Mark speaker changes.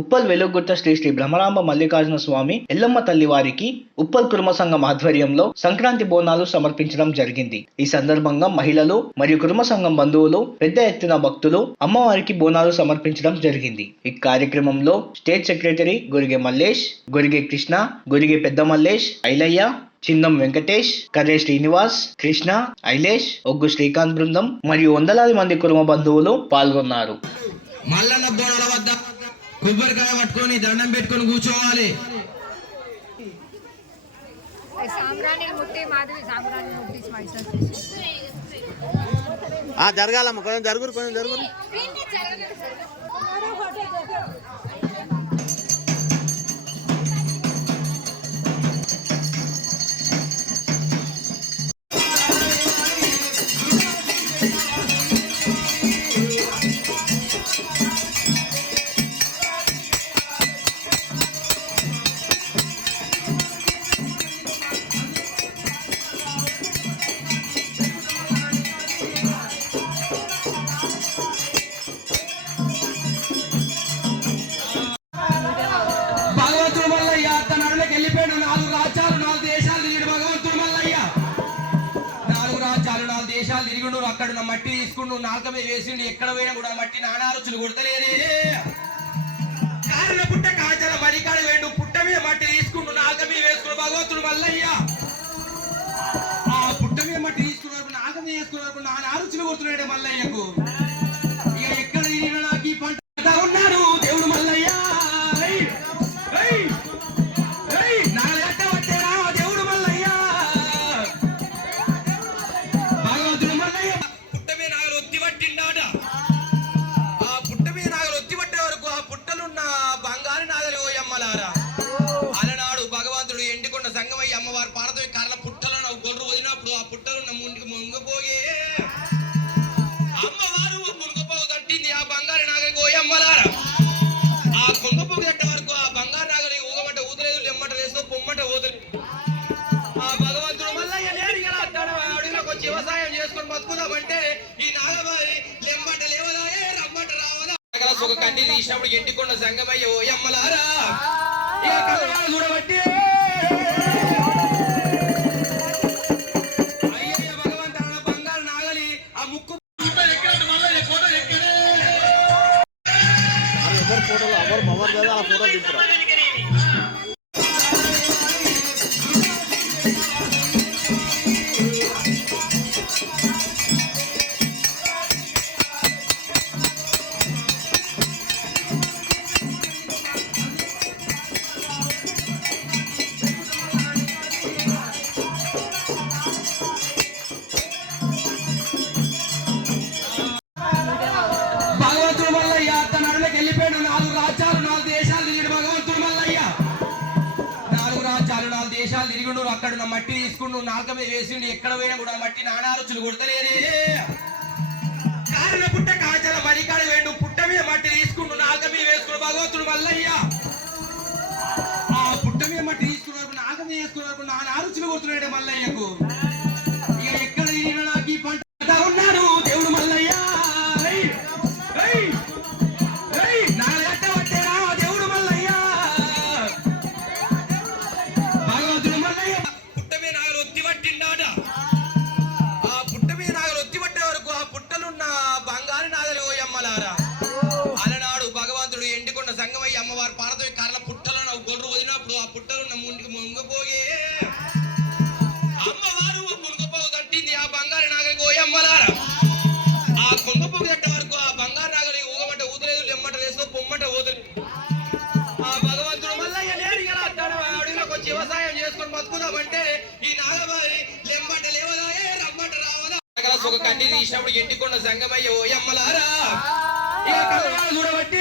Speaker 1: ఉప్పల్ వెలుగుట్ట శ్రీ శ్రీ భ్రమరాంబ మల్లికార్జున స్వామి ఎల్లమ్మ తల్లి వారికి ఉప్పల్ కుర్మ సంఘం ఆధ్వర్యంలో సంక్రాంతి బోనాలు సమర్పించడం జరిగింది. ఈ సందర్భంగా మహిళలు మరియు కుర్మ సంఘం బంధువులు పెద్ద ఎత్తున భక్తులు అమ్మవారికి బోనాలు సమర్పించడం జరిగింది. ఈ కార్యక్రమంలో స్టేట్ సెక్రటరీ గురిగే మల్లేష్ గురిగే కృష్ణ గురిగే పెద్ద మల్లేష్ ఐలయ్య చిందం వెంకటేష్ కర్రే శ్రీనివాస్ కృష్ణ ఐలేష్ ఒగ్గు శ్రీకాంత్ బృందం మరియు వందలాది మంది కుటుంబ బంధువులు పాల్గొన్నారు.
Speaker 2: మల్లన్న బోనాల వద్ద కొబ్బరికాయ పట్టుకొని దండం పెట్టుకొని కూర్చోవాలి.
Speaker 3: జరగాలమ్మ కొంచెం జరుగురు కొంచెం జరుగురు.
Speaker 2: దేశాలు అక్కడ ఉన్న మట్టి తీసుకుండు నాలుక మీద వేసిండు ఎక్కడ పోయినా కూడా మట్టి నానా రుచులు కొడతలేరే. కారణ పుట్ట కాచల మరికాడ వేడు పుట్ట మీద మట్టి తీసుకుండు నాలుక మీద వేసుకున్న భగవంతుడు మల్లయ్య. ఆ పుట్ట మీద మట్టి తీసుకున్నారు నాలుక మీద వేసుకున్నారు నానా రుచులు కొడుతున్నాడు మల్లయ్యకు. ఈ నాగబారి లెమ్మట లేవదాయే రమ్మట రావదా ఒక కడ్డీ తీసినప్పుడు ఎండికొండ సంగమయ్య ఓయమ్మలారా ఇక కళ్ళవాళ్ళు చూడబట్టి అయ్యయ్య భగవంతుడు ఆ బంగారు నాగలి ఆ ముక్కు
Speaker 3: ఎవరు ఫోటోలు ఎవరు ఎవరు లేదా ఆ ఫోటోలు దింపురా?
Speaker 2: దేశాలు అక్కడ ఉన్న మట్టి తీసుకుండు నాలుక మీద వేసిండు. ఎక్కడ పోయినా కూడా మట్టి నానా రుచులు కొడతలేరే. కారణ పుట్ట కాచల మరికాడ వేండు పుట్ట మీద మట్టి తీసుకుండు నాలుక మీద వేసుకున్న భగవంతుడు మల్లయ్య. ఆ పుట్ట మీద మట్టి తీసుకున్నారు నాలుక మీద వేసుకున్నారు నానా రుచులు కొడుతున్నాడు మల్లయ్యకు. palabra. ఒక కంటి తీసినప్పుడు ఎంటికొండ సంగమయ్య ఓ ఎమ్మలారా చూడబట్టి.